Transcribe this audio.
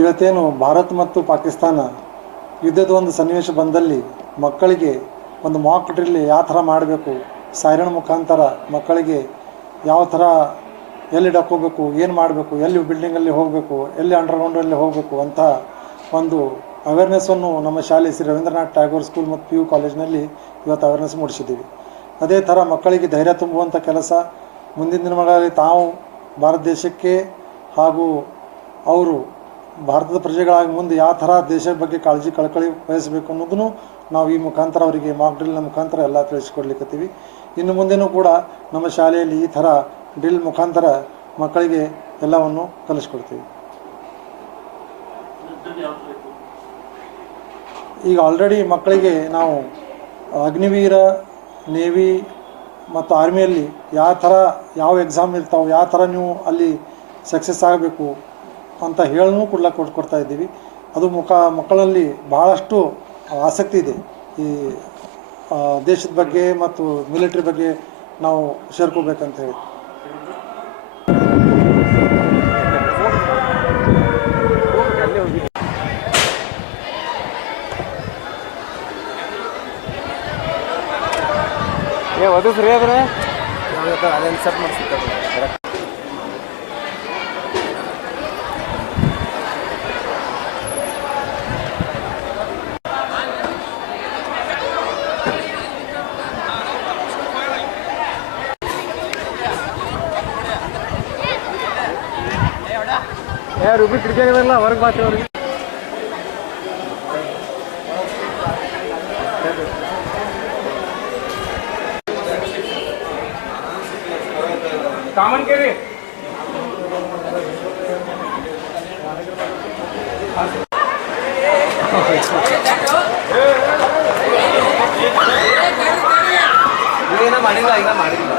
ಇವತ್ತೇನು ಭಾರತ ಮತ್ತು ಪಾಕಿಸ್ತಾನ ಯುದ್ಧದ ಒಂದು ಸನ್ನಿವೇಶ ಬಂದಲ್ಲಿ ಮಕ್ಕಳಿಗೆ ಒಂದು ಮಾಕ್ ಡ್ರಿಲ್ ಯಾವ ಥರ ಮಾಡಬೇಕು, ಸೈರನ್ ಮುಖಾಂತರ ಮಕ್ಕಳಿಗೆ ಯಾವ ಥರ ಎಲ್ಲಿ ಡಕ್ಕೋಬೇಕು, ಏನು ಮಾಡಬೇಕು, ಎಲ್ಲಿ ಬಿಲ್ಡಿಂಗಲ್ಲಿ ಹೋಗಬೇಕು, ಎಲ್ಲಿ ಅಂಡರ್ಗ್ರೌಂಡಲ್ಲಿ ಹೋಗಬೇಕು ಅಂತ ಒಂದು ಅವೇರ್ನೆಸ್ಸನ್ನು ನಮ್ಮ ಶಾಲೆ ಶ್ರೀ ರವೀಂದ್ರನಾಥ್ ಟ್ಯಾಗೋರ್ ಸ್ಕೂಲ್ ಮತ್ತು PU ಕಾಲೇಜಿನಲ್ಲಿ ಇವತ್ತು ಅವೇರ್ನೆಸ್ ಮೂಡಿಸಿದ್ದೀವಿ. ಅದೇ ಥರ ಮಕ್ಕಳಿಗೆ ಧೈರ್ಯ ತುಂಬುವಂಥ ಕೆಲಸ ಮುಂದಿನ ದಿನಗಳಲ್ಲಿ ತಾವು ಭಾರತ ದೇಶಕ್ಕೆ ಹಾಗೂ ಅವರು ಭಾರತದ ಪ್ರಜೆಗಳಾಗಿ ಮುಂದೆ ಯಾವ ಥರ ದೇಶದ ಬಗ್ಗೆ ಕಾಳಜಿ ಕಳಕಳಿ ವಹಿಸಬೇಕು ಅನ್ನೋದನ್ನು ನಾವು ಈ ಮುಖಾಂತರ ಅವರಿಗೆ ಮಾಕ್ ಡ್ರಿಲ್ನ ಮುಖಾಂತರ ಎಲ್ಲ ತಿಳಿಸ್ಕೊಡ್ಲಿಕ್ಕತ್ತೀವಿ. ಇನ್ನು ಮುಂದೆನೂ ಕೂಡ ನಮ್ಮ ಶಾಲೆಯಲ್ಲಿ ಈ ಥರ ಡ್ರಿಲ್ ಮುಖಾಂತರ ಮಕ್ಕಳಿಗೆ ಎಲ್ಲವನ್ನು ಕಲಿಸ್ಕೊಡ್ತೀವಿ. ಈಗ ಆಲ್ರೆಡಿ ಮಕ್ಕಳಿಗೆ ನಾವು ಅಗ್ನಿವೀರ, ನೇವಿ ಮತ್ತು ಆರ್ಮಿಯಲ್ಲಿ ಯಾವ ಎಕ್ಸಾಮ್ ಇರ್ತಾವೆ, ಯಾವ ಥರ ನೀವು ಅಲ್ಲಿ ಸಕ್ಸಸ್ ಆಗಬೇಕು ಅಂತ ಹೇಳೂ ಕೊಡ್ತಾ ಇದ್ದೀವಿ. ಅದು ಮಕ್ಕಳಲ್ಲಿ ಭಾಳಷ್ಟು ಆಸಕ್ತಿ ಇದೆ. ಈ ದೇಶದ ಬಗ್ಗೆ ಮತ್ತು ಮಿಲಿಟ್ರಿ ಬಗ್ಗೆ ನಾವು ಸೇರ್ಕೋಬೇಕಂತ ಹೇಳಿ. ಅದು ಫ್ರೀ ಆದರೆ ಅದೇನು ಸೆಟ್ ಮಾಡಿಸುತ್ತೆ. ರೂಪಿ ಕಿಟಕಿಯಾಗದಲ್ಲ ಹೊರಗೆ ಬಾಚೆ ಅವ್ರಿಗೆ ಕಾಮನ್ ಕೇಳಿ ಇದೇನ ಮಾಡಿಲ್ಲ, ಈಗ ಮಾಡಿಲ್ಲ.